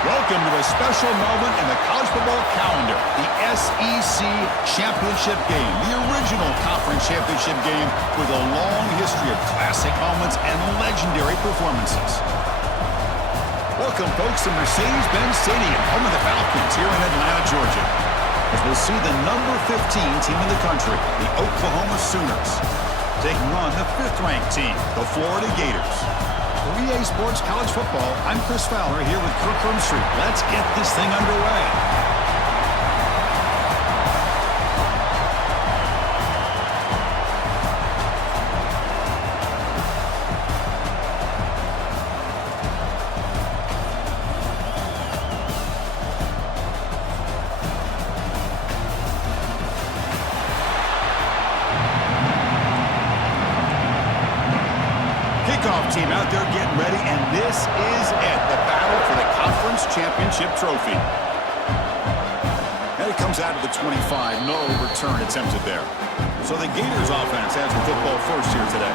Welcome to a special moment in the college football calendar, the SEC Championship Game, the original conference championship game with a long history of classic moments and legendary performances. Welcome, folks, to Mercedes-Benz Stadium, home of the Falcons here in Atlanta, Georgia, as we'll see the number 15 team in the country, the Oklahoma Sooners, taking on the 5th-ranked team, the Florida Gators. For EA Sports College Football, I'm Chris Fowler here with Kirk Street. Let's get this thing underway. Kickoff team out there getting ready, and this is it, the battle for the conference championship trophy. And it comes out of the 25, no return attempted there. So the Gators offense has the football first here today.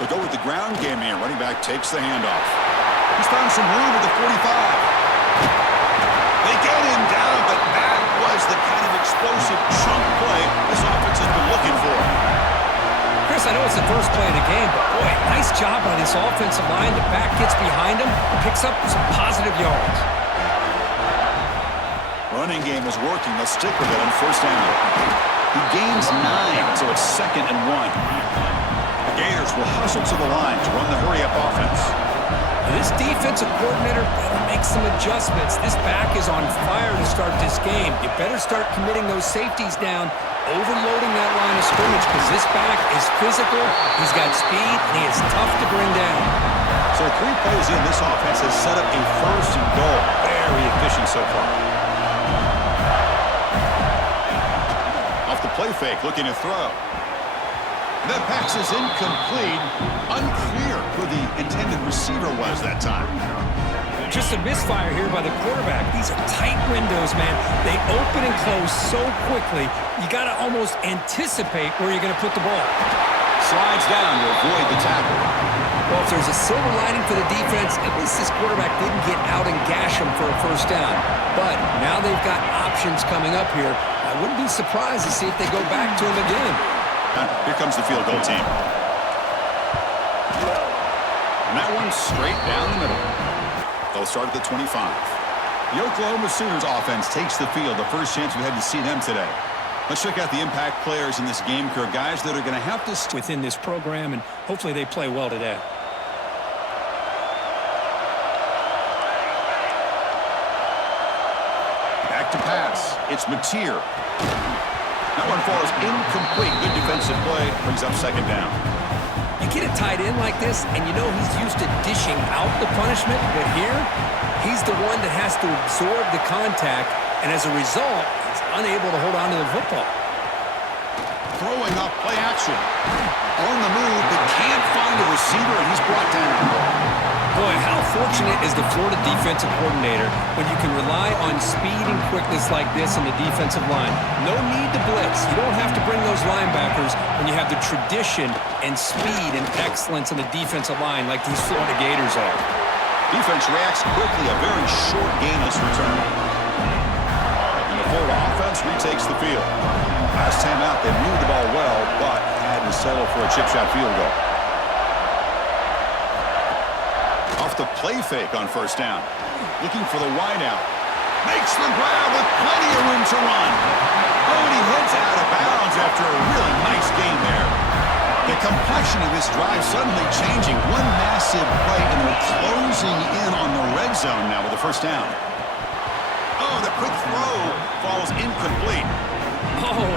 They go with the ground game here. Running back takes the handoff. He's found some room at the 45. They get him down, but that was the kind of explosive chunk play this offense has been looking for. Chris, I know it's the first play of the game, but boy, nice job by this offensive line. The back gets behind him and picks up some positive yards. Running game is working. They'll stick with it on first down. He gains 9, so it's 2nd and 1. Gators will hustle to the line to run the hurry-up offense. This defensive coordinator better make some adjustments. This back is on fire to start this game. You better start committing those safeties down, overloading that line of scrimmage, because this back is physical, he's got speed, and he is tough to bring down. So 3 plays in, this offense has set up a 1st and goal. Very efficient so far. Off the play fake, looking to throw. That pass is incomplete. Unclear who the intended receiver was that time. Just a misfire here by the quarterback. These are tight windows, man. They open and close so quickly, you got to almost anticipate where you're going to put the ball. Slides down to avoid the tackle. Well, if there's a silver lining for the defense, at least this quarterback didn't get out and gash him for a first down. But now they've got options coming up here. I wouldn't be surprised to see if they go back to him again. Here comes the field goal team. And that one's straight down the middle. They'll start at the 25. The Oklahoma Sooners offense takes the field. The first chance we had to see them today. Let's check out the impact players in this game, Kirk. Guys that are going to have to within this program, and hopefully they play well today. Back to pass. It's Mateer. That one falls incomplete. Good defensive play. Brings up 2nd down. You get a tight end like this, and you know he's used to dishing out the punishment, but here, he's the one that has to absorb the contact, and as a result, he's unable to hold on to the football. Throwing up, play action. On the move, but can't find a receiver, and he's brought down. Boy, how fortunate is the Florida defensive coordinator when you can rely on speed and quickness like this on the defensive line. No need to blitz. You don't have to bring those linebackers when you have the tradition and speed and excellence on the defensive line like these Florida Gators are. Defense reacts quickly, a very short gainless return. And the Florida offense retakes the field. Last time out, they moved the ball well, but had to settle for a chip shot field goal. Off the play fake on first down. Looking for the wideout. Makes the grab with plenty of room to run. Oh, and he heads out of bounds after a really nice gain there. The complexion of this drive suddenly changing. One massive play, and they're closing in on the red zone now with the first down. Oh, the quick throw falls incomplete. Oh,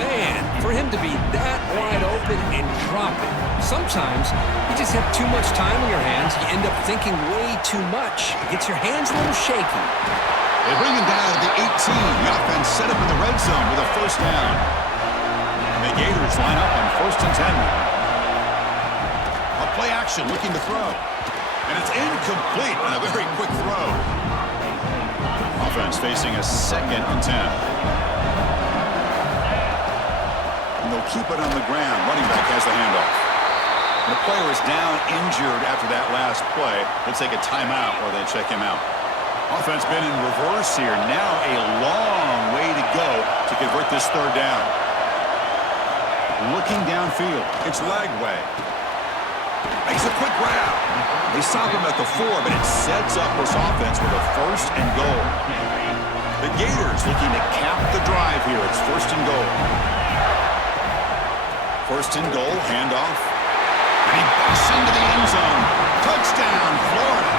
man, for him to be that wide open and drop it. Sometimes you just have too much time on your hands. You end up thinking way too much. It gets your hands a little shaky. They bring him down at the 18. The offense set up in the red zone with a first down. And the Gators line up on 1st and 10. A play action looking to throw. And it's incomplete on a very quick throw. Offense facing a 2nd and 10. And they'll keep it on the ground. Running back has the handoff. And the player is down injured after that last play. They'll take a timeout or they check him out. Offense been in reverse here. Now a long way to go to convert this 3rd down. Looking downfield. It's Lagway. Makes a quick grab. They stop him at the 4, but it sets up this offense with a 1st and goal. The Gators looking to cap the drive here. It's 1st and goal. 1st and goal, handoff. And he busts into the end zone. Touchdown, Florida.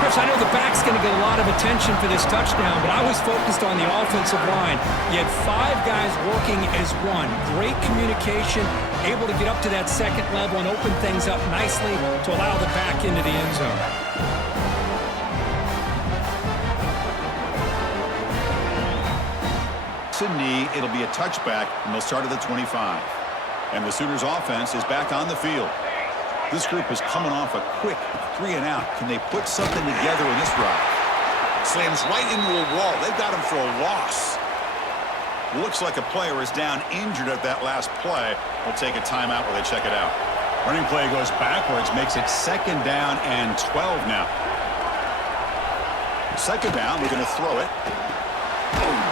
Chris, I know the back's going to get a lot of attention for this touchdown, but I was focused on the offensive line. You had 5 guys working as one. Great communication, able to get up to that 2nd level and open things up nicely to allow the back into the end zone. Knee, it'll be a touchback, and they'll start at the 25. And the Sooners offense is back on the field. This group is coming off a quick 3 and out. Can they put something together in this drive? Slams right into a wall. They've got him for a loss. Looks like a player is down injured at that last play. We'll take a timeout while they check it out. Running play goes backwards, makes it 2nd down and 12 now. 2nd down, we're going to throw it.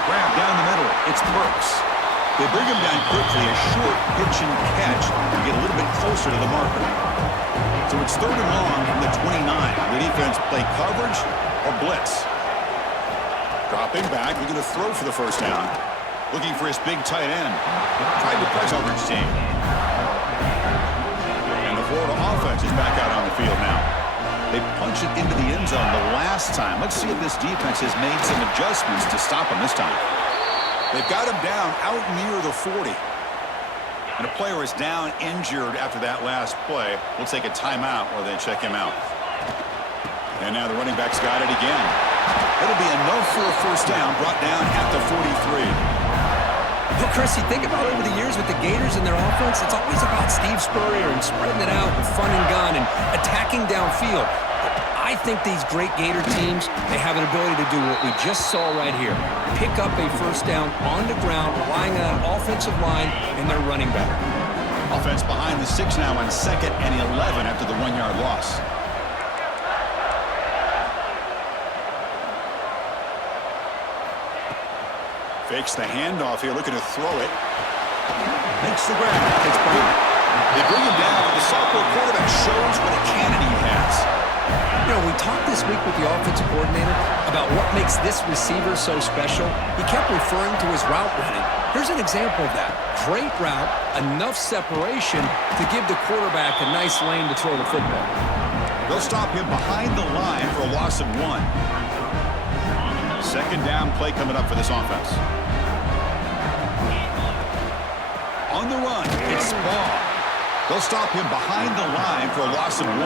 Grab down the middle. It's Brooks. They bring him down quickly, a short pitch and catch to get a little bit closer to the marker. So it's 3rd and long from the 29. The defense play coverage or blitz. Dropping back, looking to throw for the 1st down. Looking for his big tight end. Tried to press coverage team. And the Florida offense is back out on the field now. They punch it into the end zone the last time. Let's see if this defense has made some adjustments to stop him this time. They've got him down out near the 40. And a player is down injured after that last play. We'll take a timeout while they check him out. And now the running back's got it again. It'll be enough for a 1st down, brought down at the 43. Well, Chris, you think about over the years with the Gators and their offense, it's always about Steve Spurrier and spreading it out and fun and gun and attacking downfield. But I think these great Gator teams, they have an ability to do what we just saw right here. Pick up a 1st down on the ground, relying on an offensive line and their running back. Offense behind the 6 now on 2nd and 11 after the 1-yard loss. Fakes the handoff here, looking to throw it. Makes the grab. It's Brown. They bring him down, but the sophomore quarterback shows what a cannon he has. You know, we talked this week with the offensive coordinator about what makes this receiver so special. He kept referring to his route running. Here's an example of that. Great route, enough separation to give the quarterback a nice lane to throw the football. They'll stop him behind the line for a loss of 1. 2nd down play coming up for this offense. On the run, it's Ball. They'll stop him behind the line for a loss of 1.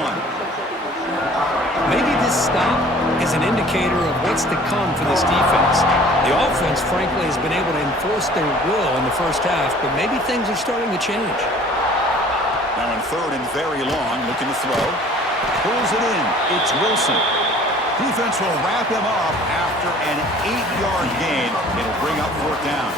Maybe this stop is an indicator of what's to come for this defense. The offense, frankly, has been able to enforce their will in the 1st half, but maybe things are starting to change. Now in 3rd and very long, looking to throw. Pulls it in. It's Wilson. Defense will wrap him up after an 8-yard gain. It'll bring up 4th down.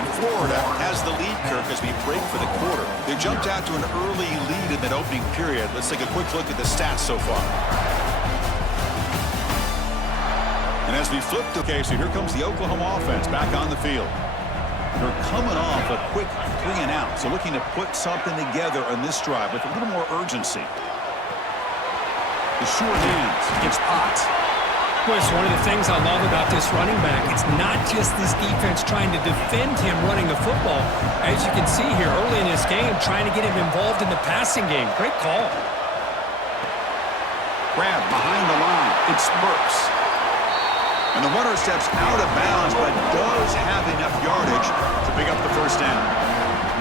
And Florida has the lead, Kirk, as we break for the quarter. They jumped out to an early lead in that opening period. Let's take a quick look at the stats so far. And as we flip the case, here comes the Oklahoma offense back on the field. They're coming off a quick 3 and out, so looking to put something together on this drive with a little more urgency. The short hands, it's Potts. Chris, one of the things I love about this running back, it's not just this defense trying to defend him running the football. As you can see here early in this game, trying to get him involved in the passing game. Great call. Grab behind the line. It's Burks. And the runner steps out of bounds, but does have enough yardage to pick up the 1st down.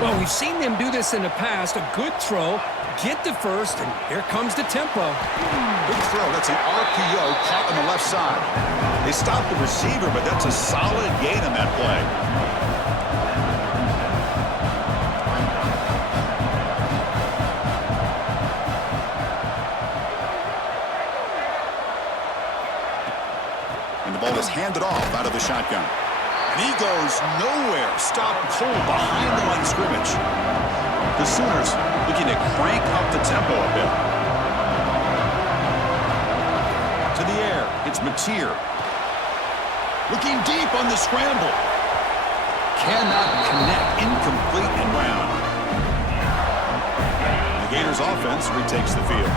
Well, we've seen them do this in the past. A good throw, get the 1st, and here comes the tempo. Big throw. That's an RPO caught on the left side. They stopped the receiver, but that's a solid gain on that play. And the ball is handed off out of the shotgun. And he goes nowhere. Stopped cold behind the line of scrimmage. The Sooners looking to crank up the tempo a bit. To the air, it's Mateer. Looking deep on the scramble. Cannot connect. Incomplete and Brown. The Gators offense retakes the field.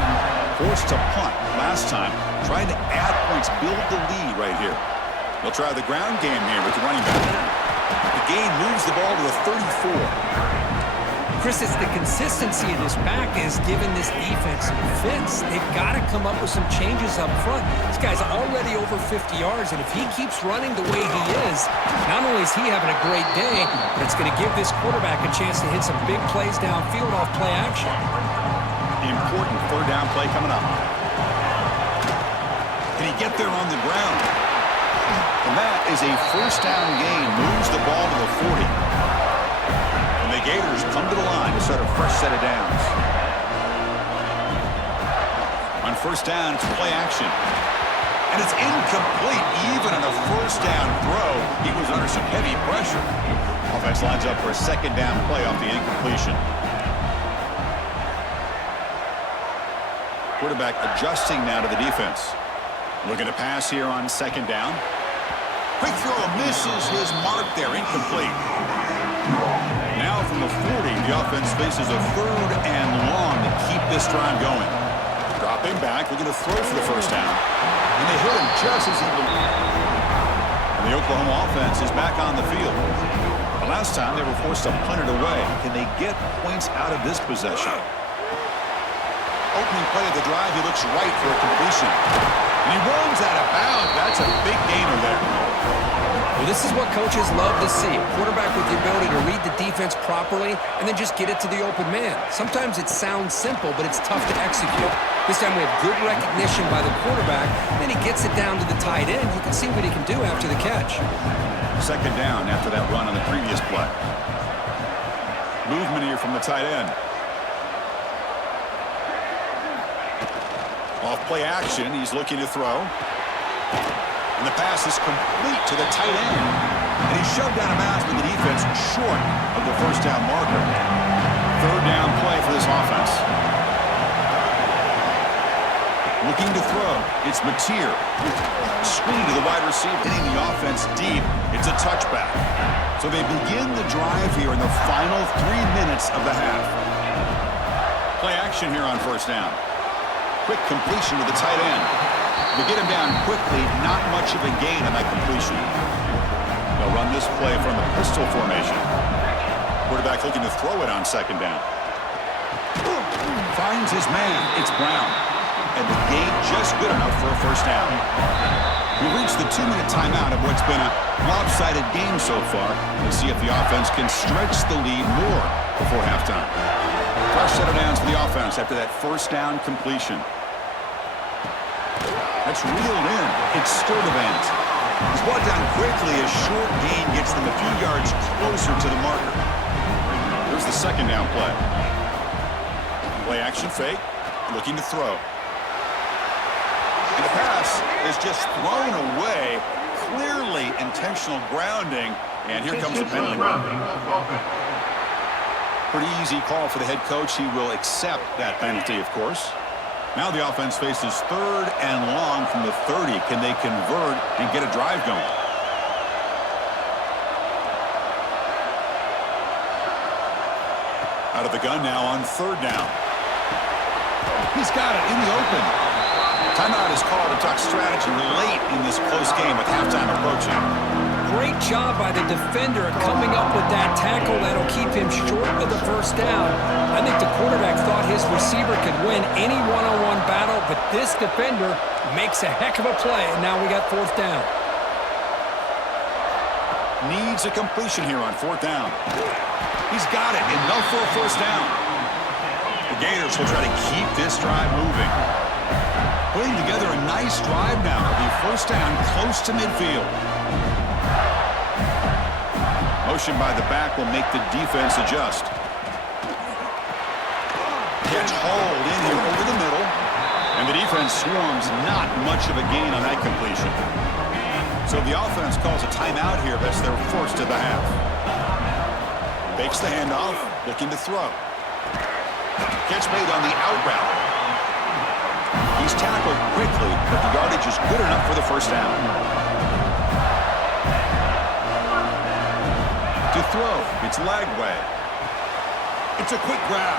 Forced to punt last time. Trying to add points, build the lead right here. They'll try the ground game here with the running back. The game moves the ball to the 34. Chris, it's the consistency of this back is giving this defense some fits. They've got to come up with some changes up front. This guy's already over 50 yards, and if he keeps running the way he is, not only is he having a great day, but it's going to give this quarterback a chance to hit some big plays downfield off play action. Important third down play coming up. Can he get there on the ground? And that is a first down gain. Moves the ball to the 40. And the Gators come to the line to start a fresh set of downs. On first down, it's play action. And it's incomplete. Even on a first down throw, he was under some heavy pressure. Offense lines up for a second down play off the incompletion. Quarterback adjusting now to the defense. Looking to pass here on second down. Quick throw misses his mark there. Incomplete. Now from the 40, the offense faces a third and long to keep this drive going. Dropping back, looking to throw for the first down. And they hit him just as he moved. And the Oklahoma offense is back on the field. The last time they were forced to punt it away. Can they get points out of this possession? Opening play of the drive, he looks right for a completion. And he runs out of bounds. That's a big gainer there. Well, this is what coaches love to see. A quarterback with the ability to read the defense properly and then just get it to the open man. Sometimes it sounds simple, but it's tough to execute. This time we have good recognition by the quarterback. Then he gets it down to the tight end. You can see what he can do after the catch. Second down after that run on the previous play. Movement here from the tight end. Off play action, he's looking to throw. And the pass is complete to the tight end. And he's shoved out of bounds with the defense short of the first down marker. Third down play for this offense. Looking to throw. It's Mateer. Screen to the wide receiver, hitting the offense deep. It's a touchback. So they begin the drive here in the final 3 minutes of the half. Play action here on first down. Quick completion to the tight end. They get him down quickly, not much of a gain on that completion. They'll run this play from a pistol formation. Quarterback looking to throw it on second down. Finds his man. It's Brown. And the gain just good enough for a first down. We've reached the 2-minute timeout of what's been a lopsided game so far. We'll see if the offense can stretch the lead more before halftime. Fresh set of downs for the offense after that first down completion. That's reeled in. It's Sturdivant. He's brought down quickly. A short gain gets them a few yards closer to the marker. Here's the second down play. Play action fake. Looking to throw. And the pass is just thrown away. Clearly intentional grounding. And here comes the penalty. Pretty easy call for the head coach. He will accept that penalty, of course. Now the offense faces third and long from the 30. Can they convert and get a drive going? Out of the gun now on third down. He's got it in the open. Timeout is called to talk strategy late in this close game with halftime approaching. Great job by the defender coming up with that tackle that'll keep him short of the first down. I think the quarterback thought his receiver could win any one-on-one battle, but this defender makes a heck of a play, and now we got fourth down. Needs a completion here on fourth down. He's got it. Enough for a first down. The Gators will try to keep this drive moving. Putting together a nice drive now. It'll be first down close to midfield. Motion by the back will make the defense adjust. Gets hauled in here over the middle. And the defense swarms. Not much of a gain on that completion. So the offense calls a timeout here. That's their first of the half. Fakes the handoff, looking to throw. Catch made on the out route. He's tackled quickly, but the yardage is good enough for the first down. To throw, it's leg way. It's a quick grab.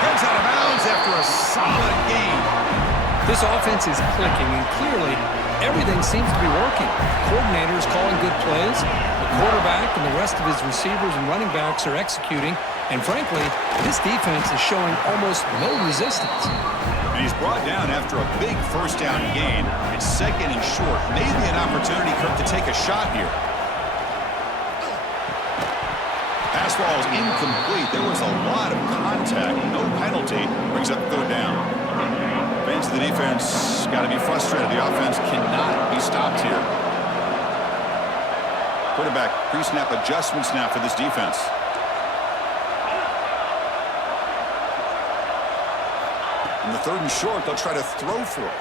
Heads out of bounds after a solid gain. This offense is clicking, and clearly everything seems to be working. Coordinators calling good plays. The quarterback and the rest of his receivers and running backs are executing. And frankly, this defense is showing almost no resistance. And he's brought down after a big first down gain. It's second and short. Maybe an opportunity, Kirk, to take a shot here. Pass ball is incomplete. There was a lot of contact. No penalty. Brings up third down. Fans of the defense got to be frustrated. The offense cannot be stopped here. Quarterback pre-snap adjustments now for this defense. In the third and short, they'll try to throw for it.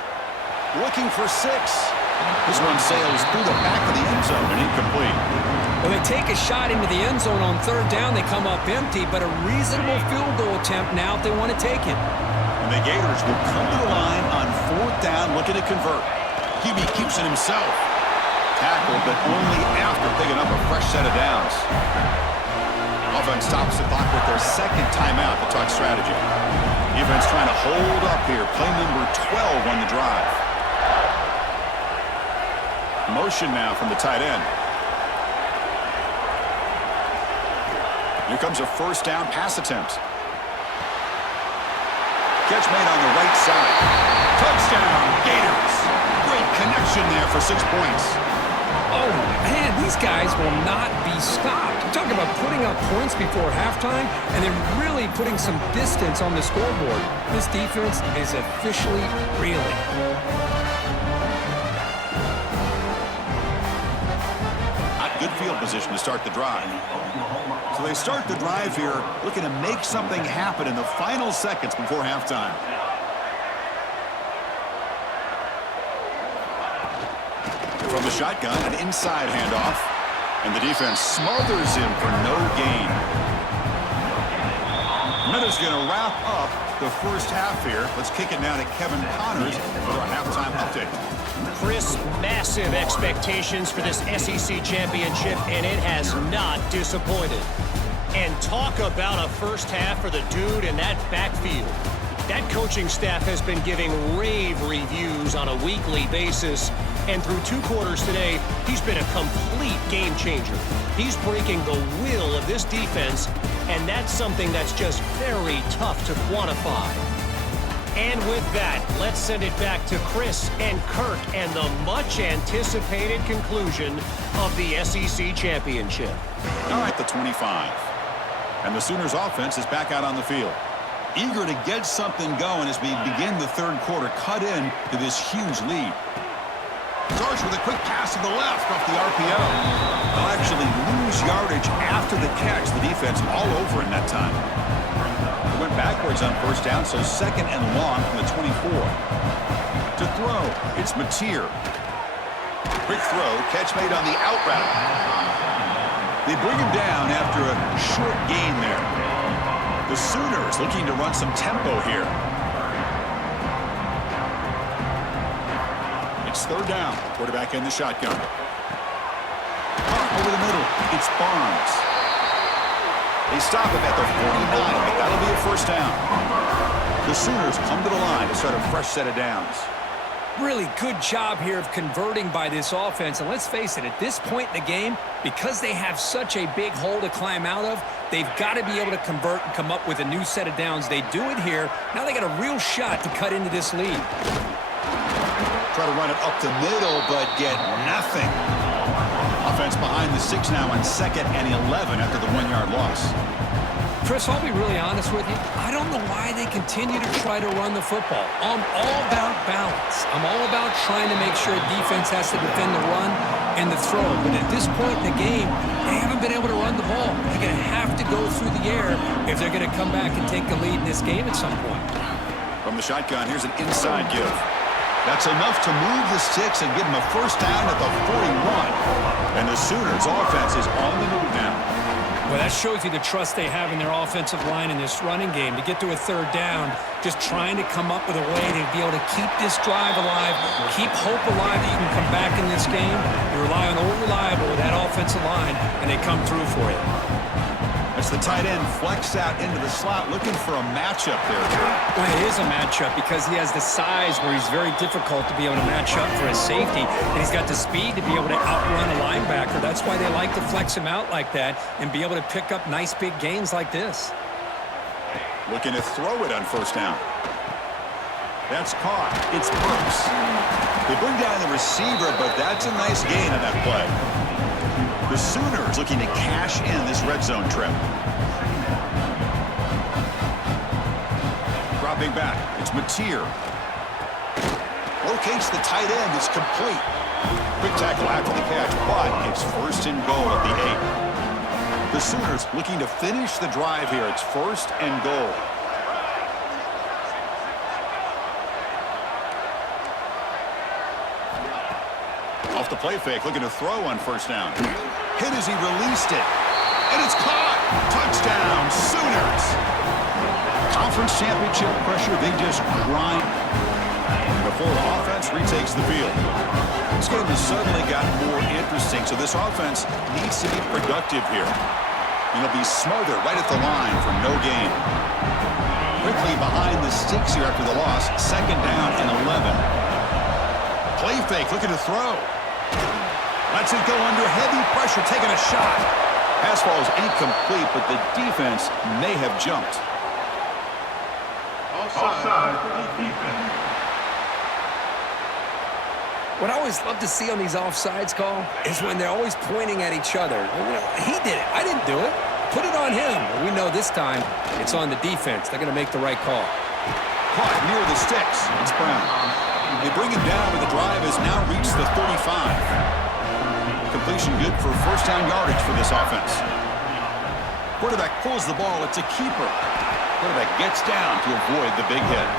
Looking for 6. This one sails through the back of the end zone and incomplete. When they take a shot into the end zone on third down, they come up empty, but a reasonable field goal attempt now if they want to take it. And the Gators will come to the line on fourth down looking to convert. QB keeps it himself. Tackled, but only after picking up a fresh set of downs. Offense stops the clock with their second timeout to talk strategy. Defense trying to hold up here. Play number 12 on the drive. Motion now from the tight end. Here comes a first down pass attempt. Catch made on the right side. Touchdown, Gators. Great connection there for 6 points. Oh, man, these guys will not be stopped. I'm talking about putting up points before halftime and then really putting some distance on the scoreboard. This defense is officially reeling. Good field position to start the drive. So they start the drive here looking to make something happen in the final seconds before halftime. From the shotgun, an inside handoff, and the defense smothers him for no gain. Minutes going to wrap up the first half here. Let's kick it now to Kevin Connors for our halftime update. Chris, massive expectations for this SEC championship, and it has not disappointed. And talk about a first half for the dude in that backfield. That coaching staff has been giving rave reviews on a weekly basis, and through 2 quarters today, he's been a complete game changer. He's breaking the will of this defense, and that's something that's just very tough to quantify. And with that, let's send it back to Chris and Kirk and the much-anticipated conclusion of the SEC championship. All right, the 25. And the Sooners offense is back out on the field. Eager to get something going as we begin the third quarter, cut in to this huge lead. Starts with a quick pass to the left off the RPO. They'll actually lose yardage after the catch. The defense all over in that time. Went backwards on first down, so second and long from the 24. To throw, it's Mateer. Quick throw, catch made on the out route. They bring him down after a short gain there. The Sooners looking to run some tempo here. It's third down. Quarterback in the shotgun. Over the middle, it's Barnes. They stop him at the 49, but that'll be a first down. The Sooners come to the line to start a fresh set of downs. Really good job here of converting by this offense. And let's face it, at this point in the game, because they have such a big hole to climb out of, they've got to be able to convert and come up with a new set of downs. They do it here. Now they got a real shot to cut into this lead. Try to run it up the middle, but get nothing. Offense behind the 6 now on second and 11 after the 1-yard loss. Chris, I'll be really honest with you. I don't know why they continue to try to run the football. I'm all about balance. I'm all about trying to make sure defense has to defend the run and the throw. But at this point in the game, they haven't been able to run the ball. They're going to have to go through the air if they're going to come back and take the lead in this game at some point. From the shotgun, here's an inside give. That's enough to move the sticks and give them a first down at the 41. And the Sooners' offense is on the move now. Well, that shows you the trust they have in their offensive line in this running game. To get to a third down, just trying to come up with a way to be able to keep this drive alive, keep hope alive that you can come back in this game. You rely on old reliable with that offensive line, and they come through for you. As the tight end flex out into the slot, looking for a matchup there. Well, it is a matchup because he has the size where he's very difficult to be able to match up for his safety, and he's got the speed to be able to outrun a linebacker. That's why they like to flex him out like that and be able to pick up nice big gains like this. Looking to throw it on first down. That's caught. It's Brooks. They bring down the receiver, but that's a nice gain on that play. The Sooners looking to cash in this red zone trip. Dropping back, it's Mateer. Locates the tight end, it's complete. Quick tackle after the catch, but it's first and goal at the 8. The Sooners looking to finish the drive here. It's first and goal. Off the play fake, looking to throw on first down. Hit as he released it. And it's caught. Touchdown, Sooners. Conference championship pressure, they just grind before the offense retakes the field. This game has suddenly gotten more interesting, so this offense needs to be productive here. And it'll be smarter right at the line for no gain. Quickly behind the sticks here after the loss. Second down and 11. Play fake, looking to throw. Lets it go under heavy pressure, taking a shot. Pass falls incomplete, but the defense may have jumped. Offside for the defense. What I always love to see on these offsides call is when they're always pointing at each other. He did it. I didn't do it. Put it on him. We know this time it's on the defense. They're going to make the right call. Caught near the sticks. It's Brown. They bring him down, but the drive has now reached the 35. Completion good for first down yardage for this offense. Quarterback pulls the ball. It's a keeper. Quarterback gets down to avoid the big hit.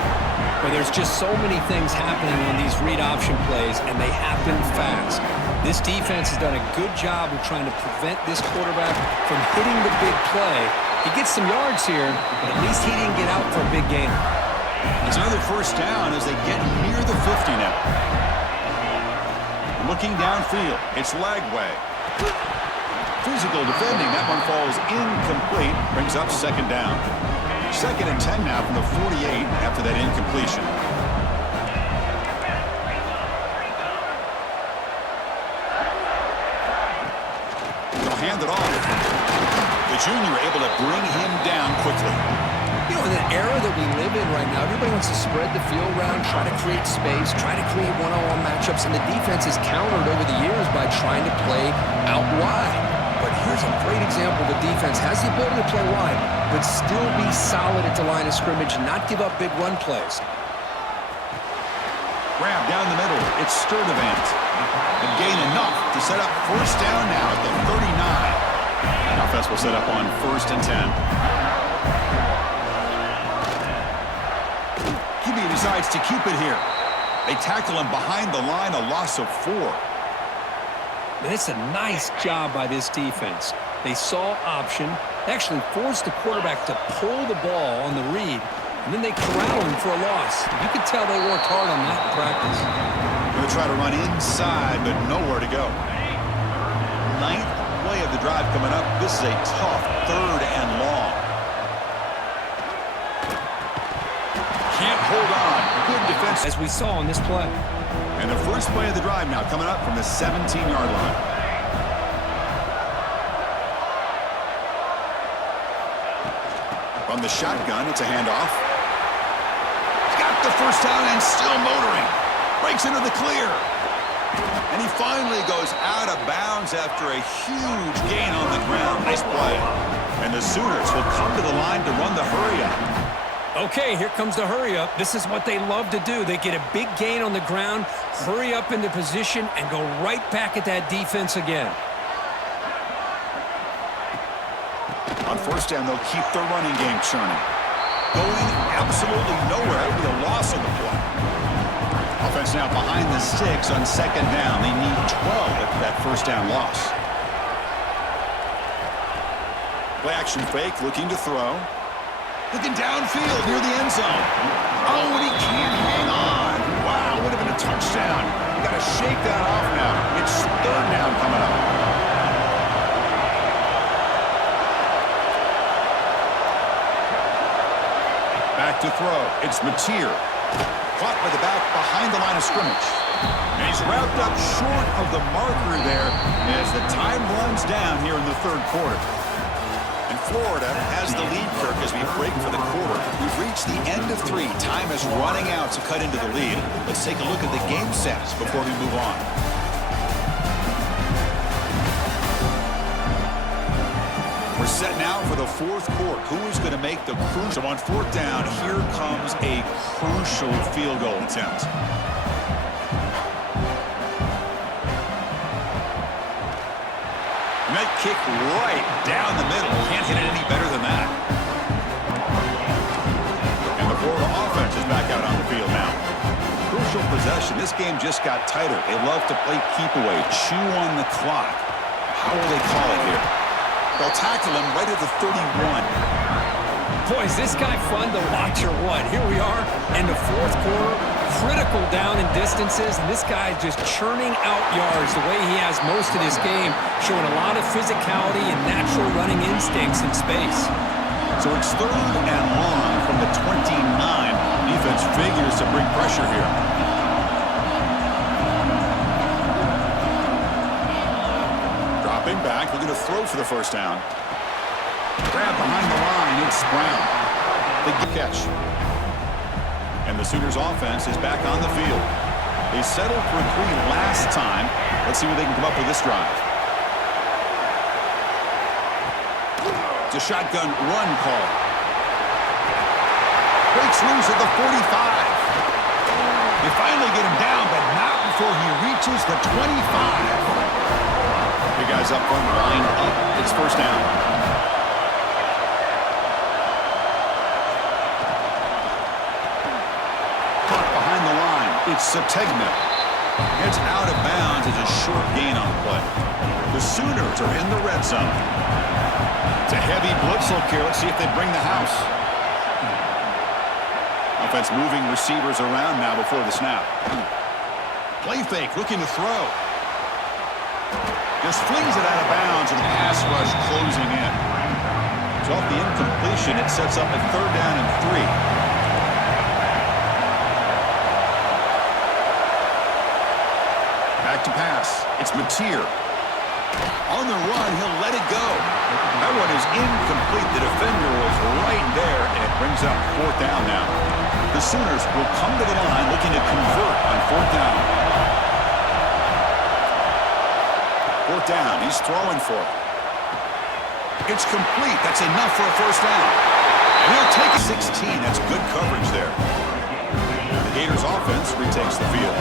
But there's just so many things happening on these read option plays, and they happen fast. This defense has done a good job of trying to prevent this quarterback from hitting the big play. He gets some yards here, but at least he didn't get out for a big gain. It's another first down as they get near the 50 now. Looking downfield, it's Lagway. Physical defending, that one falls incomplete, brings up second down. Second and 10 now from the 48 after that incompletion. They'll hand it off. The junior able to bring him down quickly. You know, in the era that we live in right now, everybody wants to spread the field around, try to create space, try to create one-on-one matchups, and the defense has countered over the years by trying to play out wide. But here's a great example. The defense has the ability to play wide, but still be solid at the line of scrimmage, not give up big run plays. Grab down the middle. It's Sturdivant. And gain enough to set up first down now at the 39. Offense will set up on first and 10. QB decides to keep it here. They tackle him behind the line, a loss of 4. And it's a nice job by this defense. They saw option, actually forced the quarterback to pull the ball on the read, and then they corral him for a loss. You could tell they worked hard on that in practice. Going to try to run inside, but nowhere to go. Ninth play of the drive coming up. This is a tough third and long. Can't hold on. Good defense. As we saw on this play. And the first play of the drive now coming up from the 17-yard line. From the shotgun, it's a handoff. He's got the first down and still motoring. Breaks into the clear. And he finally goes out of bounds after a huge gain on the ground. Nice play. And the Sooners will come to the line to run the hurry-up. Okay, here comes the hurry-up. This is what they love to do. They get a big gain on the ground, hurry up into position, and go right back at that defense again. On first down, they'll keep their running game churning. Going absolutely nowhere. It'll be a loss on the play. offense now behind the 6 on second down. They need 12 after that first down loss. Play action fake, looking to throw. Looking downfield near the end zone. Oh, and he can't hang on. Wow, would have been a touchdown. You got to shake that off now. It's third down coming up. Back to throw. It's Mateer. Caught by the back behind the line of scrimmage. And he's wrapped up short of the marker there as the time runs down here in the third quarter. And Florida has the lead, Kirk, as we break for the quarter. We've reached the end of 3. Time is running out to cut into the lead. Let's take a look at the game stats before we move on. We're set now for the fourth quarter. Who is going to make the crucial on fourth down? Here comes a crucial field goal attempt. And that kick right down the middle. Can't hit it any better than that. And the Florida offense is back out on the field now. Crucial possession. This game just got tighter. They love to play keep away, chew on the clock. How will they call it here? They'll tackle him right at the 31. Boy, is this guy fun to watch or what? Here we are in the fourth quarter, critical down in distances, and this guy is just churning out yards the way he has most of this game, showing a lot of physicality and natural running instincts in space. So it's third and long from the 29. Defense figures to bring pressure here. Dropping back, looking to throw for the first down. Grab behind the line, it's Brown. Big catch. And the Sooners offense is back on the field. They settled for 3 last time. Let's see what they can come up with this drive. It's a shotgun run call. Breaks loose at the 45. They finally get him down, but not before he reaches the 25. The guys up front lined up. It's first down. It's Sategna. It's out of bounds. It's a short gain on the play. The Sooners are in the red zone. It's a heavy blitz look here. Let's see if they bring the house. Offense moving receivers around now before the snap. Play fake, looking to throw. Just flings it out of bounds, and the pass rush closing in. So off the incompletion, it sets up a third down and 3. Back to pass. It's Mateer. On the run, he'll let it go. That one is incomplete. The defender was right there, and it brings up fourth down now. The Sooners will come to the line looking to convert on fourth down. Fourth down. He's throwing for it. It's complete. That's enough for a first down. And he'll take 16. That's good coverage there. The Gators offense retakes the field.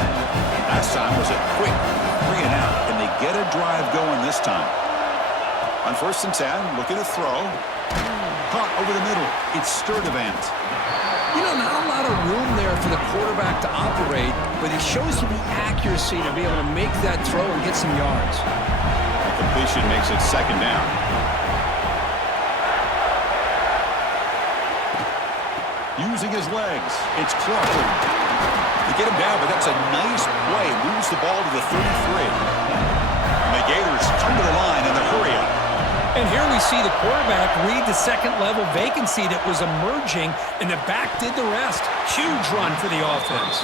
Last time was a quick 3 and out, and they get a drive going this time. On first and 10, looking to throw. Caught over the middle. It's Sturdivant. You know, not a lot of room there for the quarterback to operate, but he shows you the accuracy to be able to make that throw and get some yards. The completion makes it second down. Using his legs, it's Crawford. To get him down, but that's a nice play. Moves the ball to the 33. And the Gators come to the line in the hurry up. And here we see the quarterback read the second-level vacancy that was emerging, and the back did the rest. Huge run for the offense.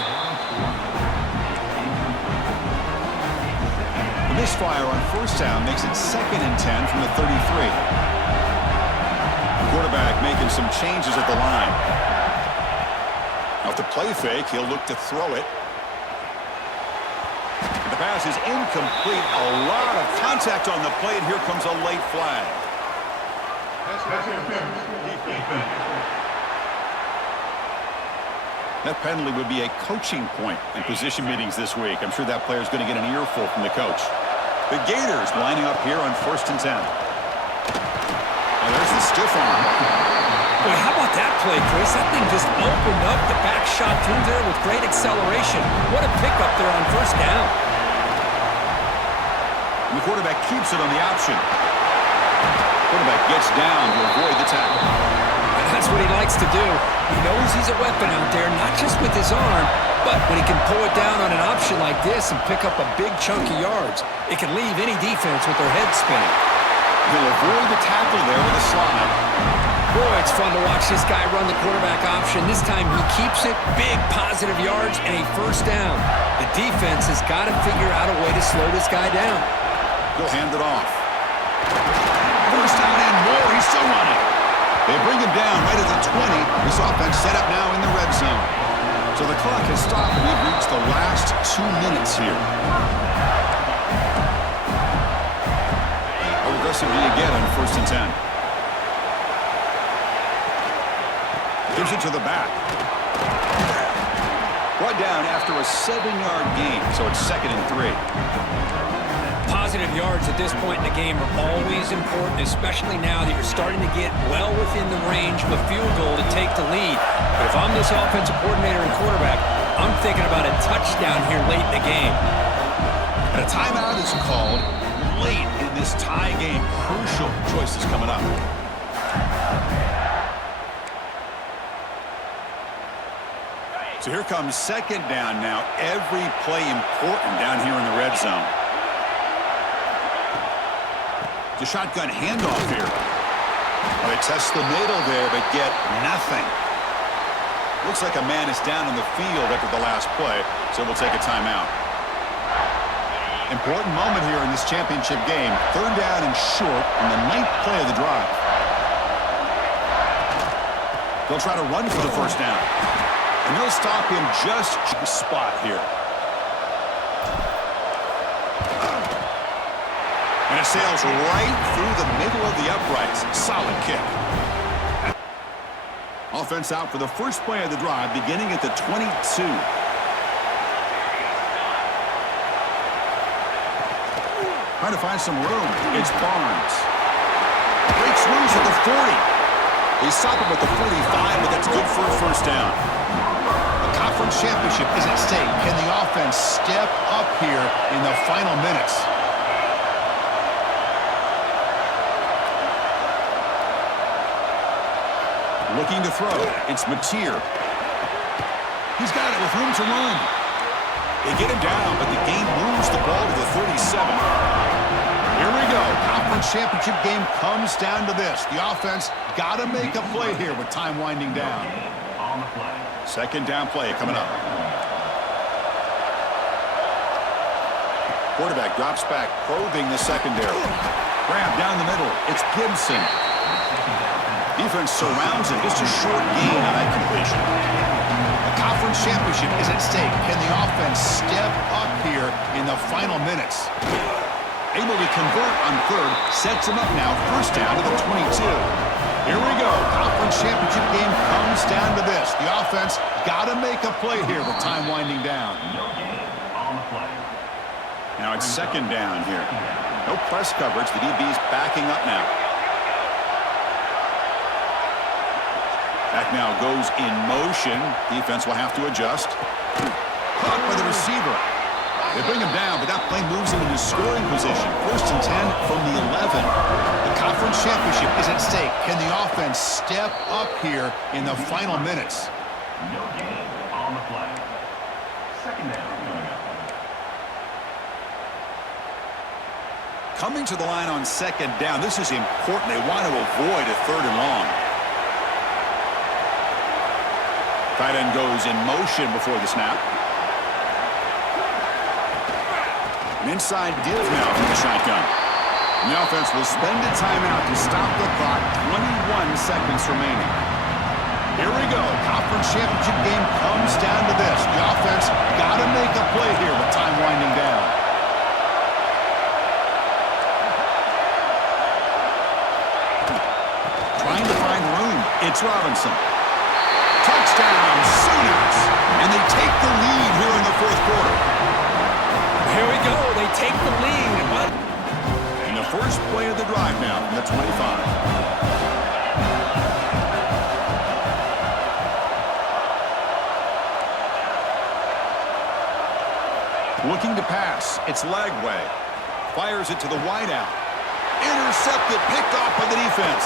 The misfire on first down makes it second and 10 from the 33. The quarterback making some changes at the line. Off the play fake, he'll look to throw it. The pass is incomplete. A lot of contact on the play, and here comes a late flag. That penalty would be a coaching point in position meetings this week. I'm sure that player is going to get an earful from the coach. The Gators lining up here on first and 10. And there's the stiff arm. Boy, how about that play, Chris. That thing just opened up. The back shot through there with great acceleration. What a pickup there on first down. And the quarterback keeps it on the option. Quarterback gets down to avoid the tackle. That's what he likes to do. He knows he's a weapon out there, not just with his arm, but when he can pull it down on an option like this and pick up a big chunk of yards, it can leave any defense with their head spinning. He'll avoid the tackle there with a slide. Boy, it's fun to watch this guy run the quarterback option. This time he keeps it, big positive yards, and a first down. The defense has got to figure out a way to slow this guy down. He'll hand it off. First down and more. He's still running. They bring him down right at the 20. This offense set up now in the red zone. So the clock has stopped, and we've reached the last 2 minutes here. How aggressive do you get on 1st and 10? Gives it to the back. Brought down after a 7-yard gain, so it's 2nd and 3. Positive yards at this point in the game are always important, especially now that you're starting to get well within the range of a field goal to take the lead. But if I'm this offensive coordinator and quarterback, I'm thinking about a touchdown here late in the game. And a timeout is called late in this tie game. Crucial choices coming up. So here comes 2nd down now. Every play important down here in the red zone. The shotgun handoff here. Oh, they test the middle there, but get nothing. Looks like a man is down on the field after the last play, so we'll take a timeout. Important moment here in this championship game. 3rd down and short on the 9th play of the drive. They'll try to run for the first down. And they'll stop him just the spot here. And it sails right through the middle of the uprights. Solid kick. Offense out for the first play of the drive, beginning at the 22. Trying to find some room. It's Barnes. Breaks loose at the 40. He's stopping with the 45, but that's good for a first down. The conference championship is at stake. Can the offense step up here in the final minutes? Looking to throw. It's Mateer. He's got it with room to run. They get him down, but the game moves the ball to the 37. Here we go. Conference championship game comes down to this. The offense got to make a play here with time winding down. 2nd down play coming up. Quarterback drops back, probing the secondary. Grab down the middle. It's Gibson. Defense surrounds him. Just a short gain on that completion. The conference championship is at stake. Can the offense step up here in the final minutes? Able to convert on 3rd. Sets him up now. First down to the 22. Here we go. Conference championship game comes down to this. The offense got to make a play here with time winding down. Now it's 2nd down here. No press coverage. The DB's backing up now. Back now goes in motion. Defense will have to adjust. Caught by the receiver. They bring him down, but that play moves him into scoring position. 1st and 10 from the 11. The conference championship is at stake. Can the offense step up here in the final minutes? No gain on the play. 2nd down coming up. Coming to the line on 2nd down. This is important. They want to avoid a 3rd and long. Tight end goes in motion before the snap. An inside deal now from the shotgun. And the offense will spend a timeout to stop the clock. 21 seconds remaining. Here we go. Conference championship game comes down to this. The offense got to make a play here with time winding down. Trying to find room. It's Robinson. Touchdown, Sooners. And they take the lead here in the 4th quarter. Here we go. They take the lead. And the first play of the drive now from the 25. Looking to pass. It's Lagway. Fires it to the wideout. Intercepted, picked off by the defense.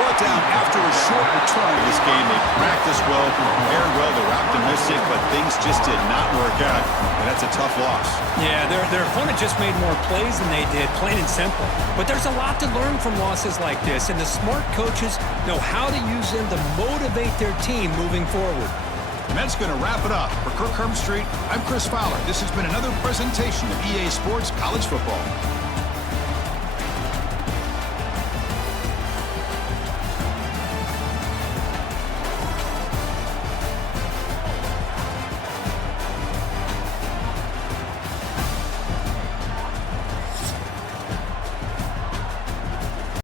Brought down after a short return to this game. They practiced well, prepared well, they were optimistic, but things just did not work out. And that's a tough loss. Yeah, their opponent just made more plays than they did, plain and simple. But there's a lot to learn from losses like this, and the smart coaches know how to use them to motivate their team moving forward. And that's going to wrap it up. For Kirk Street, I'm Chris Fowler. This has been another presentation of EA Sports College Football.